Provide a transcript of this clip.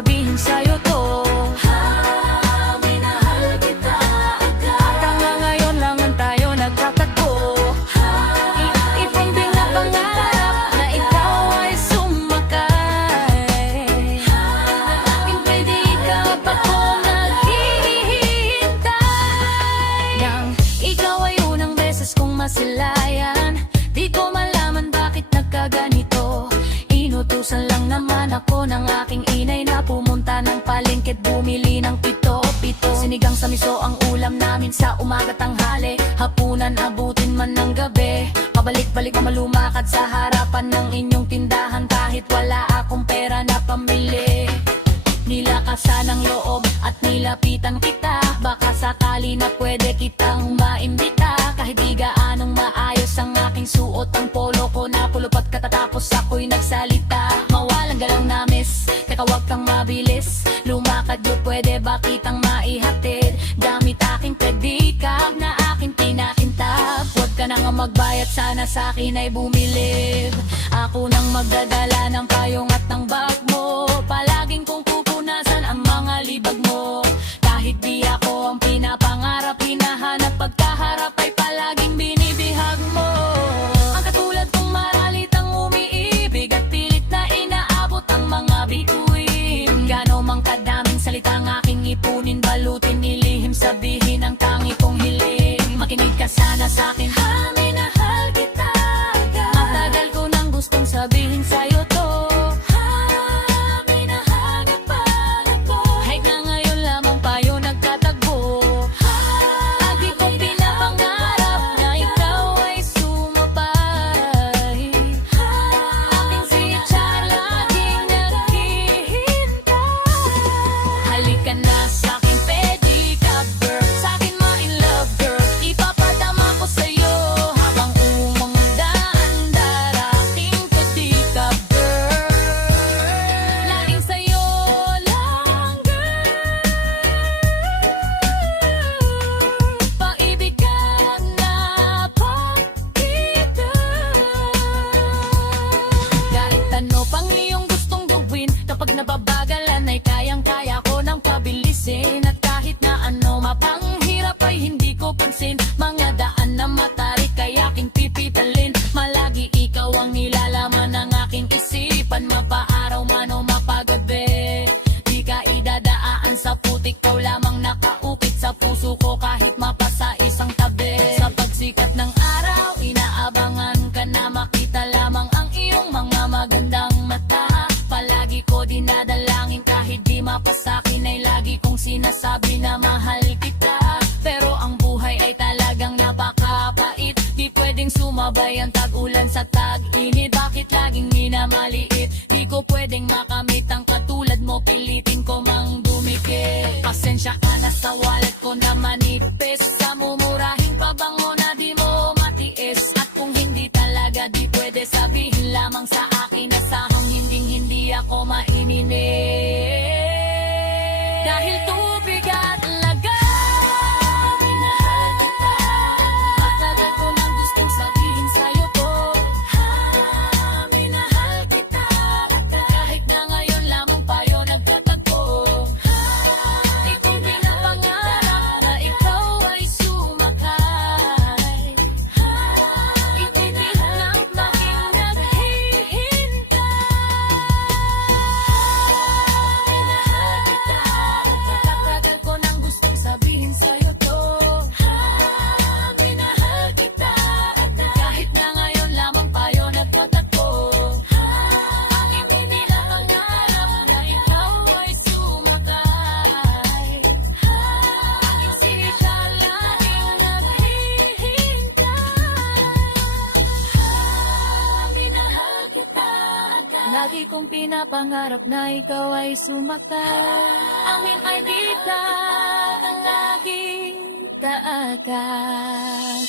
sabihin sa'yo to. Minahal kita agad. At hanggang ngayon lang tayo nagtatagpo. Ipong pinapangarap na ikaw ay sumakay. Aking pwede ikaw pa kung naghihintay. Nang ikaw ay unang beses kong masilayan, di ko malaman bakit nagkaganito. Inutusan lang naman ako ng aking inay na pumunta ng palengke at bumili ng pito-pito. Sinigang sa miso ang ulam namin sa umaga, tanghali, hapunan, abutin man ng gabi. Pabalik-balik na malumakad sa harapan ng inyong tindahan kahit wala akong pera na pambili. Nilakasan ng loob at nilapitan kita, baka sakali na pwede kitang maimbita. Kahit di gaanong maayos ang aking suot, ang polo ko na pulupat katatapos ako'y nagsalita. Mawalang galang na miss, kaya wag kang mabilis. Lumakad yun, pwede ba kitang maihatid? Gamit aking pedicab na aking tinakintab. Huwag ka na nga magbayad, sana sa akin ay bumilib. Ako nang magdadala ng payong at ng bag mo. Palaging kong pupunasan ang mga libag mo. Kahit di ako ang pinapangarap, hinahanap, pagkaharap ay palaging binibihag mo. Ang katulad kong maralitang umiibig at pilit na inaabot ang mga bituin. Gano mang kadaming salitang aking ipunin, balutin, nilihim, sabihin ang tangi kong hiling. Makinig ka sana sa akin. Minahal kita agad. Matagal ko nang gustong sabihin sa'yo to. Minahal ka pa ako. Kahit na ngayon lamang tayo nagtatagpo. Lagi kong pinapangarap na ikaw ay sumapay. Aking sitya laging naghihintay. Halika na sa'kin, pedicab girl. Sa'kin ma-in love girl. Ipapadama ko sa'yo habang umangdaan darating pedicab girl. Laging sa'yo lang girl. Paibigan na pagkita. Kahit ano pang iyong gustong gawin, kapag nababagalan ay kayang-kaya ko nang pabilisin. At kahit na ano mapanghirap ay hindi ko pansin. Mga daan na matarik ay aking pipitalin. Malagi ikaw ang nilalaman ng aking isipan. Mapaaraw man o mapagabi, di ka idadaan sa putik. Ikaw lamang nakaukit sa puso ko kahit mapasa isang tabi. Sa pagsikat ng araw, inaabangan ka na makita lamang ang iyong mga magandang mata. Palagi ko dinadalangin kahit di mapasakin ay lagi kong sinasabi na mahal kita. Pero ang buhay ay talagang napakapait. Di pwedeng sumabay ang tag-ulan sa tag-init. Bakit laging minamaliit? Di ko pwedeng makamit ang katulad mo. Pilitin ko mang dumikit. Pasensya ka na sa wallet ko na manipis. Sa mumurahing pabango na di mo matiis. At kung hindi talaga di pwede, sabihin lamang sa akin na sahang hinding-hindi ako maininig. Dahil tubig at laga, minahal kita. Matagal ko nang gustong sabihin sa'yo to. Minahal kita agad. Kahit na ngayon lamang tayo nagtatagpo. Di ko pinapangarap na ikaw ay sumakay. Itindig ng laging naghihintay. Minahal kita agad. Matagal ko nang gustong sabihin sa'yo to. Minahal kita agad. Kahit na ngayon lamang tayo nagtatagpo. Aking pinapangarap na ikaw ay sumakay. Aking sitya laging naghihintay. Minahal kita agad. Lagi kong pinapangarap na ikaw ay sumakay. Amin ay kita ng lagi taagad.